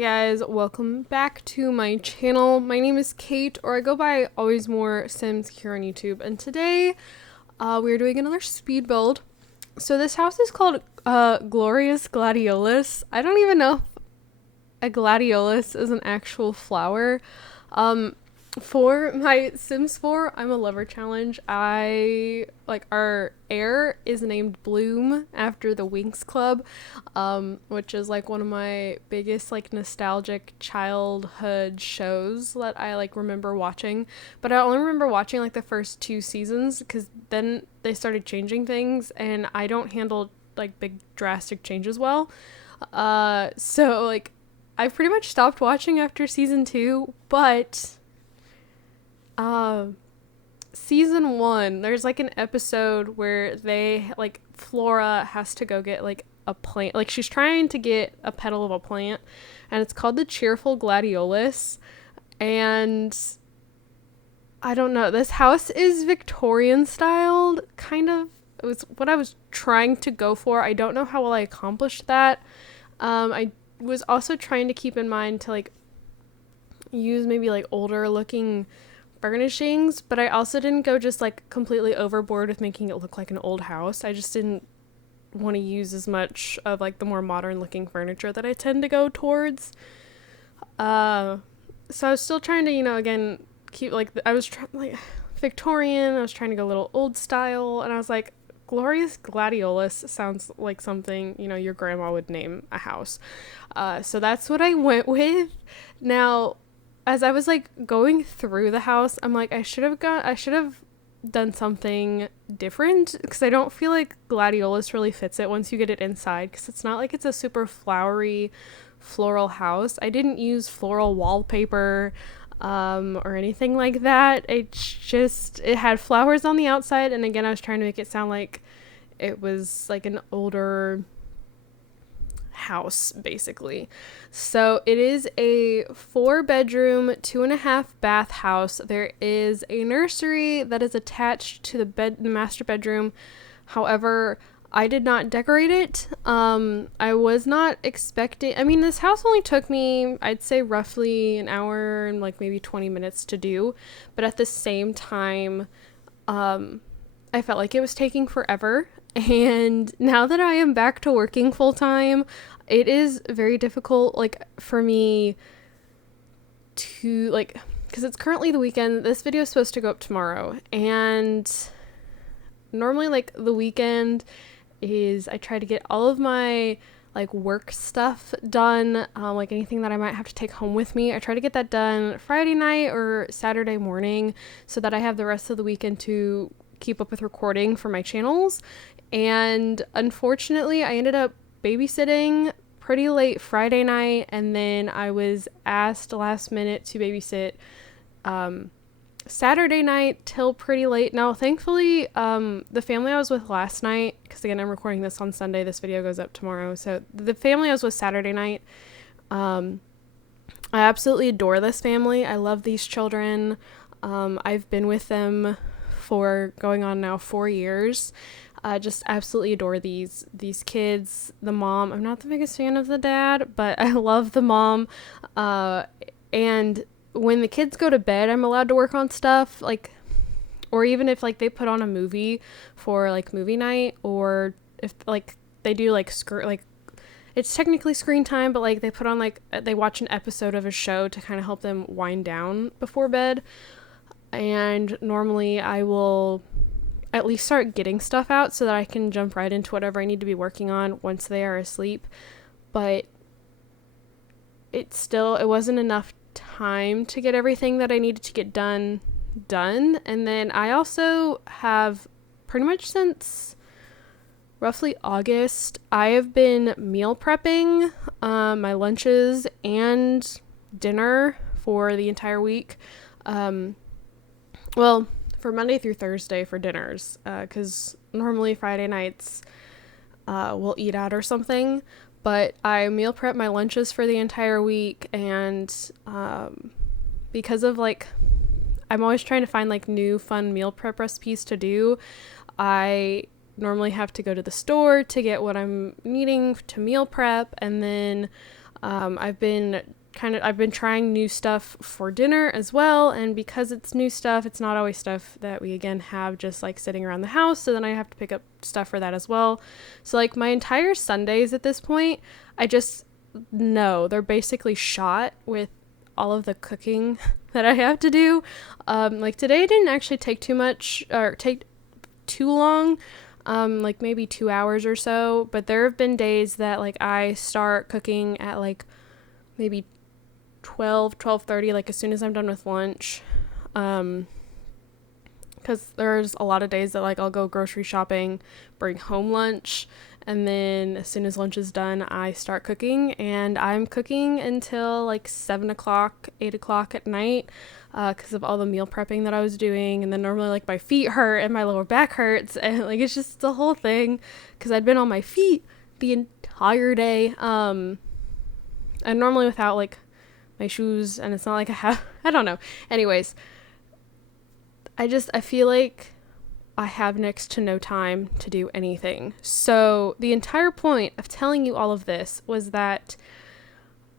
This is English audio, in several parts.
Hey guys, welcome back to my channel. My name is Kate, or I go by AlwaysMoreSims here on YouTube, and today we're doing another speed build. So this house is called Gladiolous. I don't even know if a gladiolus is an actual flower. For my Sims 4, I'm a lover challenge. Our heir is named Bloom after the Winx Club, which is like one of my biggest like nostalgic childhood shows that I like remember watching. But I only remember watching like the first 2 seasons because then they started changing things and I don't handle like big drastic changes well. So like I pretty much stopped watching after season 2, but season 1, there's like an episode where they like Flora has to go get like a plant, like she's trying to get a petal of a plant, and it's called the cheerful gladiolus. And I don't know, this house is Victorian styled, kind of. It was what I was trying to go for. I don't know how well I accomplished that. I was also trying to keep in mind to like use maybe like older looking furnishings, but I also didn't go just like completely overboard with making it look like an old house. I just didn't want to use as much of like the more modern looking furniture that I tend to go towards. So I was still trying to, again, keep like I was trying like Victorian. I was trying to go a little old style, and I was like, Glorious Gladiolus sounds like something your grandma would name a house. So that's what I went with. Now, as I was like going through the house, I'm like, I should have done something different, because I don't feel like Gladiolus really fits it once you get it inside, because it's not like it's a super flowery floral house. I didn't use floral wallpaper or anything like that. It had flowers on the outside, and again, I was trying to make it sound like it was like an older house, basically. So it is a 4-bedroom, 2.5 bath house. There is a nursery that is attached to the master bedroom. However, I did not decorate it. I was not expecting, this house only took me, I'd say, roughly an hour and like maybe 20 minutes to do, but at the same time, I felt like it was taking forever. And now that I am back to working full time, it is very difficult, like, for me to, like, because it's currently the weekend. This video is supposed to go up tomorrow, and normally, like, the weekend is I try to get all of my, like, work stuff done, like anything that I might have to take home with me. I try to get that done Friday night or Saturday morning so that I have the rest of the weekend to keep up with recording for my channels. And unfortunately, I ended up babysitting pretty late Friday night, and then I was asked last minute to babysit Saturday night till pretty late. Now, thankfully, the family I was with last night, because again, I'm recording this on Sunday, this video goes up tomorrow, so the family I was with Saturday night, I absolutely adore this family. I love these children. I've been with them for going on now 4 years. Just absolutely adore these kids. The mom, I'm not the biggest fan of the dad, but I love the mom. And when the kids go to bed, I'm allowed to work on stuff, like, or even if like they put on a movie for like movie night, or if like they do like it's technically screen time, but like they put on like they watch an episode of a show to kind of help them wind down before bed. And normally I will at least start getting stuff out so that I can jump right into whatever I need to be working on once they are asleep. But it wasn't enough time to get everything that I needed to get done. And then I also have, pretty much since roughly August, I have been meal prepping my lunches and dinner for the entire week. Well, for Monday through Thursday for dinners, because normally Friday nights we'll eat out or something, but I meal prep my lunches for the entire week. And because of like, I'm always trying to find like new fun meal prep recipes to do, I normally have to go to the store to get what I'm needing to meal prep, and then I've been trying new stuff for dinner as well, and because it's new stuff, it's not always stuff that we again have just like sitting around the house, so then I have to pick up stuff for that as well. So like my entire Sundays at this point, I just know they're basically shot with all of the cooking that I have to do. Like today didn't actually take too long, like maybe 2 hours or so, but there have been days that like I start cooking at like maybe 12:30, like as soon as I'm done with lunch, because there's a lot of days that like I'll go grocery shopping, bring home lunch, and then as soon as lunch is done I start cooking, and I'm cooking until like 7 o'clock, 8 o'clock at night, because of all the meal prepping that I was doing. And then normally like my feet hurt and my lower back hurts, and like it's just the whole thing because I'd been on my feet the entire day, and normally without like my shoes, and it's not like I don't know. Anyways, I feel like I have next to no time to do anything. So the entire point of telling you all of this was that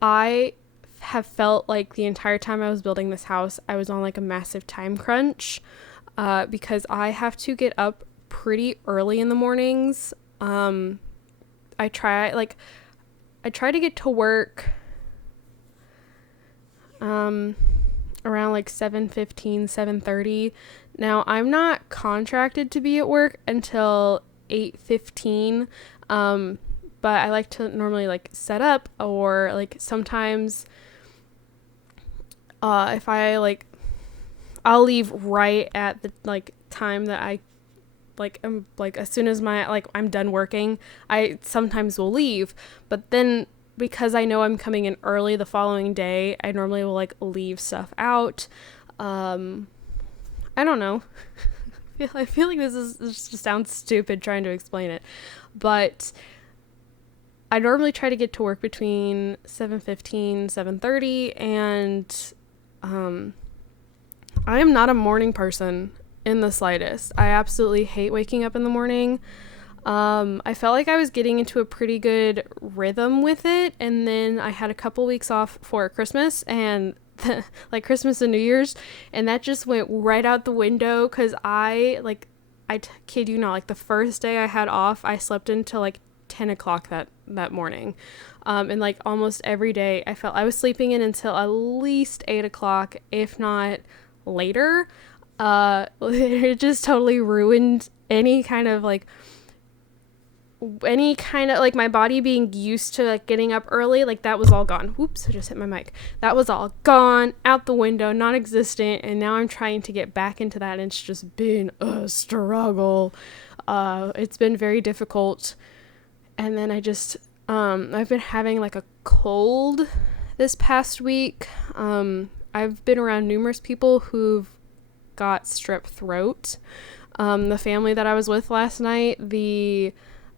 I have felt like the entire time I was building this house, I was on like a massive time crunch, because I have to get up pretty early in the mornings. I try to get to work around like 7:15, 7:30. Now I'm not contracted to be at work until 8:15, but I like to normally like set up, or like sometimes if I like, I'll leave right at the like time that I like am, like as soon as I'm done working, I sometimes will leave, but then because I know I'm coming in early the following day, I normally will like leave stuff out. I don't know. I feel like this just sounds stupid trying to explain it, but I normally try to get to work between 7:15, 7:30, and I am not a morning person in the slightest. I absolutely hate waking up in the morning. I felt like I was getting into a pretty good rhythm with it, and then I had a couple weeks off for Christmas and like Christmas and New Year's, and that just went right out the window because kid you not, like the first day I had off, I slept until like 10 o'clock that morning, and like almost every day I felt I was sleeping in until at least 8 o'clock, if not later. It just totally ruined any kind of like my body being used to like getting up early. Like that was all gone. Whoops, I just hit my mic. That was all gone, out the window, non-existent, and now I'm trying to get back into that, and it's just been a struggle. It's been very difficult. And then I've been having like a cold this past week. I've been around numerous people who've got strep throat. The family that I was with last night, the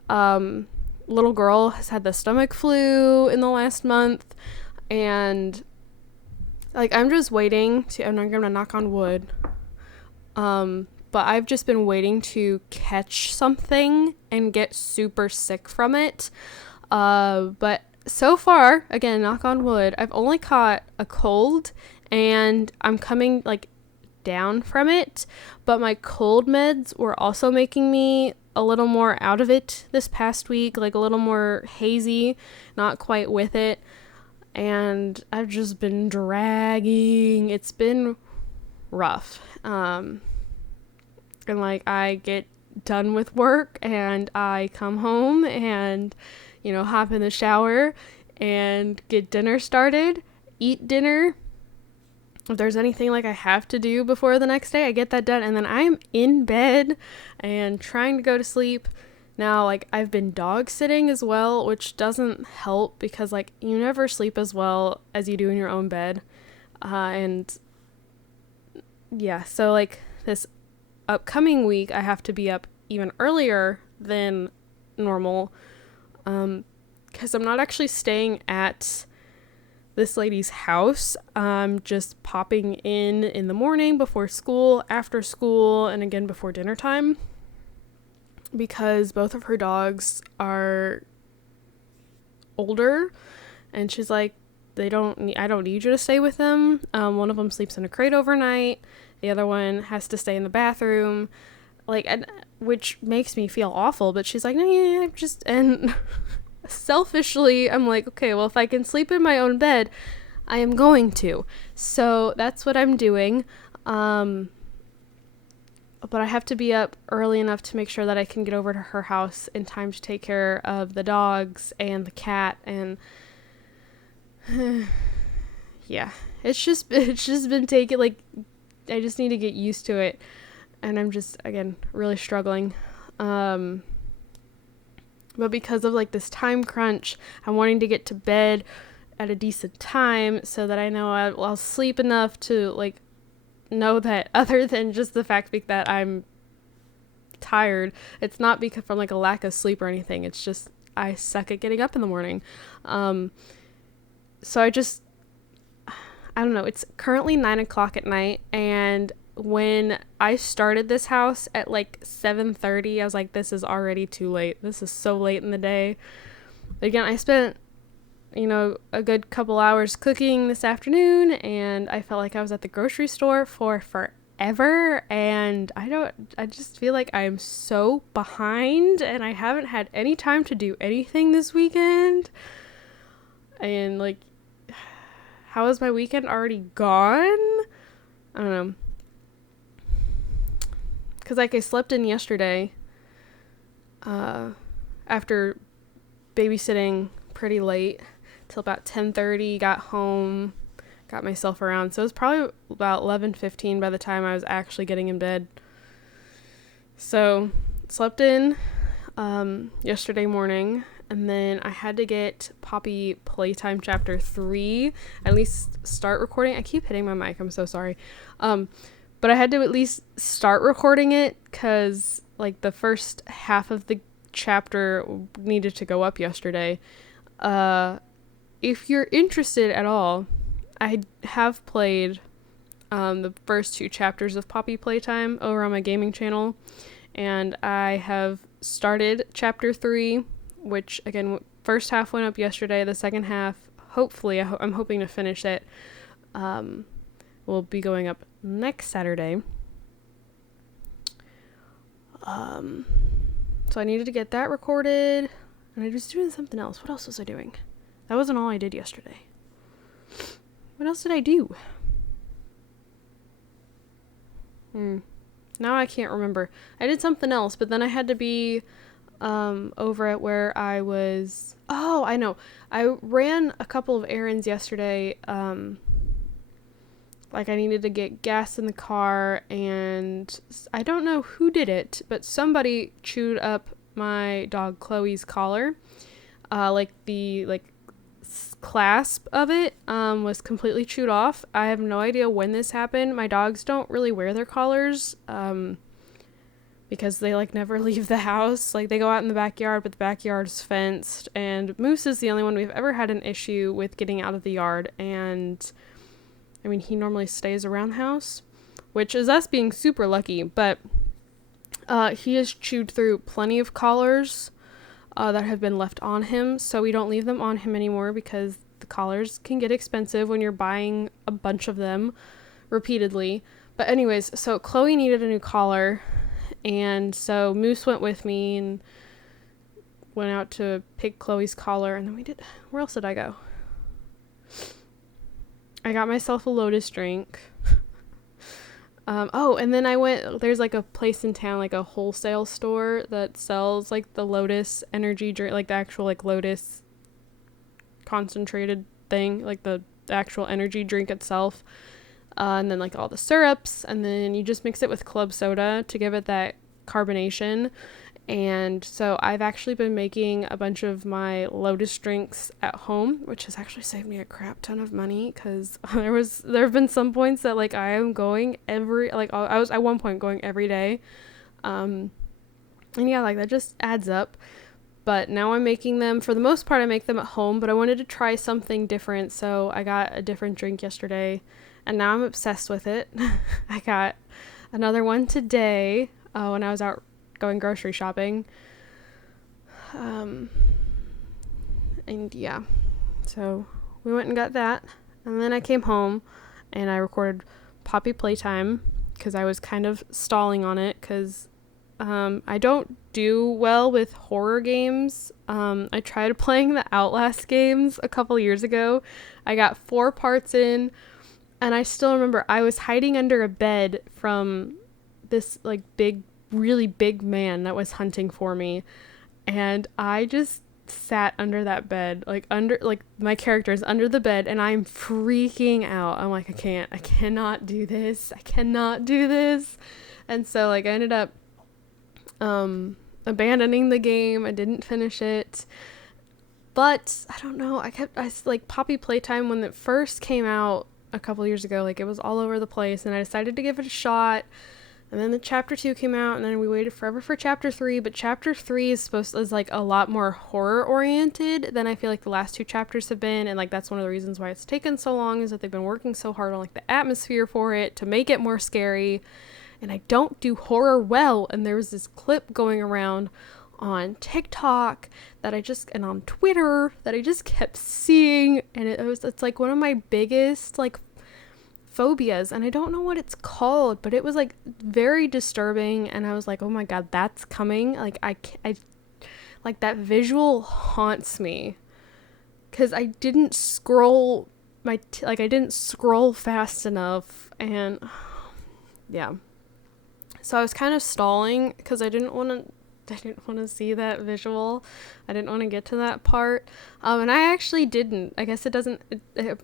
little girl has had the stomach flu in the last month, and like I'm just waiting to, I'm not gonna knock on wood, but I've just been waiting to catch something and get super sick from it, but so far, again, knock on wood, I've only caught a cold, and I'm coming like down from it, but my cold meds were also making me a little more out of it this past week, like a little more hazy, not quite with it, and I've just been dragging. It's been rough, and like I get done with work and I come home and hop in the shower and get dinner started, eat dinner. If there's anything like I have to do before the next day, I get that done, and then I am in bed and trying to go to sleep. Now, like, I've been dog sitting as well, which doesn't help because like you never sleep as well as you do in your own bed, and yeah, so like this upcoming week I have to be up even earlier than normal, because I'm not actually staying at this lady's house. I'm just popping in the morning, before school, after school, and again before dinner time, because both of her dogs are older And she's like, I don't need you to stay with them. One of them sleeps in a crate overnight. The other one has to stay in the bathroom. Like, which makes me feel awful. But she's like, no, yeah, just, and selfishly, I'm like, okay, well, if I can sleep in my own bed, I am going to. So that's what I'm doing. But I have to be up early enough to make sure that I can get over to her house in time to take care of the dogs and the cat. And yeah, it's just been taking, like, I just need to get used to it. And I'm just, again, really struggling. But because of, like, this time crunch, I'm wanting to get to bed at a decent time so that I know I'll sleep enough to, like, know that other than just the fact that I'm tired, it's not because from, like, a lack of sleep or anything. It's just I suck at getting up in the morning. So I don't know. It's currently 9:00 at night, and when I started this house at like 7:30, I was like, this is already too late. This is so late in the day. But again, I spent, a good couple hours cooking this afternoon, and I felt like I was at the grocery store for forever, and I just feel like I am so behind, and I haven't had any time to do anything this weekend. And, like, how is my weekend already gone? I don't know. Because, like, I slept in yesterday after babysitting pretty late till about 10:30, got home, got myself around. So it was probably about 11:15 by the time I was actually getting in bed. So slept in yesterday morning, and then I had to get Poppy Playtime Chapter 3, at least start recording. I keep hitting my mic, I'm so sorry. But I had to at least start recording it because, like, the first half of the chapter needed to go up yesterday. If you're interested at all, I have played the first 2 chapters of Poppy Playtime over on my gaming channel, and I have started chapter 3, which, again, first half went up yesterday. The second half, hopefully, I'm hoping to finish it, will be going up next Saturday. So I needed to get that recorded, and I was doing something else. What else was I doing? That wasn't all I did yesterday. What else did I do? Now I can't remember. I did something else, but then I had to be over at where I was. Oh, I know. I ran a couple of errands yesterday. Like, I needed to get gas in the car, and I don't know who did it, but somebody chewed up my dog Chloe's collar. The clasp of it was completely chewed off. I have no idea when this happened. My dogs don't really wear their collars because they, like, never leave the house. Like, they go out in the backyard, but the backyard is fenced, and Moose is the only one we've ever had an issue with getting out of the yard. And I mean, he normally stays around the house, which is us being super lucky, but he has chewed through plenty of collars that have been left on him, so we don't leave them on him anymore because the collars can get expensive when you're buying a bunch of them repeatedly. But anyways, so Chloe needed a new collar, and so Moose went with me and went out to pick Chloe's collar, and then where else did I go? I got myself a Lotus drink. And then there's, like, a place in town, like a wholesale store that sells, like, the Lotus energy drink, like the actual, like, Lotus concentrated thing, like the actual energy drink itself. And then, like, all the syrups, and then you just mix it with club soda to give it that carbonation. And so I've actually been making a bunch of my Lotus drinks at home, which has actually saved me a crap ton of money, because there have been some points that, like, I am going I was at one point going every day. And yeah, like, that just adds up. But now I'm making them, for the most part, I make them at home, but I wanted to try something different, so I got a different drink yesterday, and now I'm obsessed with it. I got another one today when I was out going grocery shopping. And yeah, So we went and got that. And then I came home and I recorded Poppy Playtime because I was kind of stalling on it because I don't do well with horror games. I tried playing the Outlast games a couple years ago. I got 4 parts in, and I still remember I was hiding under a bed from this like really big man that was hunting for me, and I just sat under that bed, like my character is under the bed, and I'm freaking out. I'm like, I cannot do this. And so like I ended up abandoning the game. I didn't finish it, but I don't know. I like Poppy Playtime when it first came out a couple years ago, like it was all over the place, and I decided to give it a shot. And then the chapter 2 came out, and then we waited forever for chapter 3, but chapter 3 is like a lot more horror oriented than I feel like the last 2 chapters have been, and like that's one of the reasons why it's taken so long, is that they've been working so hard on like the atmosphere for it to make it more scary. And I don't do horror well, and there was this clip going around on TikTok and on Twitter that I just kept seeing, and it's like one of my biggest like phobias, and I don't know what it's called, but it was like very disturbing, and I was like, oh my god, that's coming. Like I like that visual haunts me because I didn't scroll I didn't scroll fast enough, and yeah. So I was kind of stalling because I didn't want to see that visual. I didn't want to get to that part. And I actually didn't. I guess it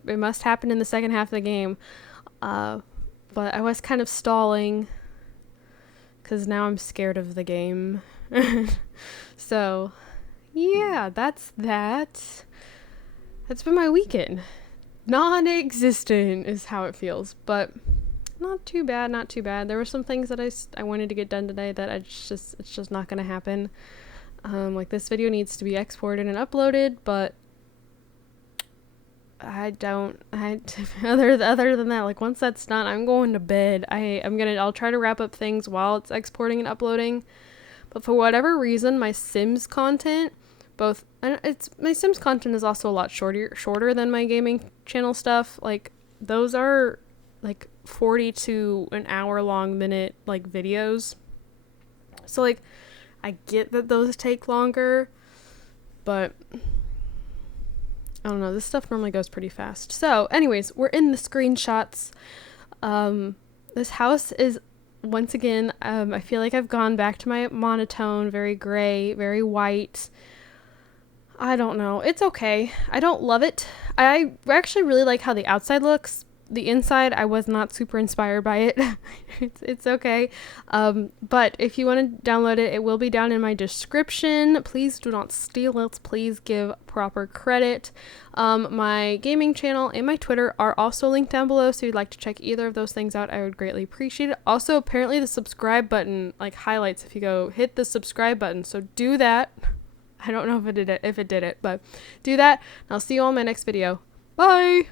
must happen in the second half of the game. But I was kind of stalling because now I'm scared of the game. So, yeah, that's that. That's been my weekend. Non-existent is how it feels, but not too bad. There were some things that I wanted to get done today that it's just not gonna happen. Like this video needs to be exported and uploaded, but other than that, like once that's done, I'm going to bed. I'll try to wrap up things while it's exporting and uploading. But for whatever reason, my Sims content, my Sims content is also a lot shorter than my gaming channel stuff. Like those are like 40 to an hour long minute like videos. So like I get that those take longer, but I don't know, this stuff normally goes pretty fast. So anyways, we're in the screenshots. This house is once again, I feel like I've gone back to my monotone, very gray, very white. I don't know. It's okay. I don't love it. I actually really like how the outside looks. The inside, I was not super inspired by it. It's okay. But if you want to download it, it will be down in my description. Please do not steal it. Please give proper credit. My gaming channel and my Twitter are also linked down below, so if you'd like to check either of those things out, I would greatly appreciate it. Also, apparently the subscribe button like highlights if you go hit the subscribe button, so do that. I don't know if it did it, but do that, and I'll see you all in my next video. Bye!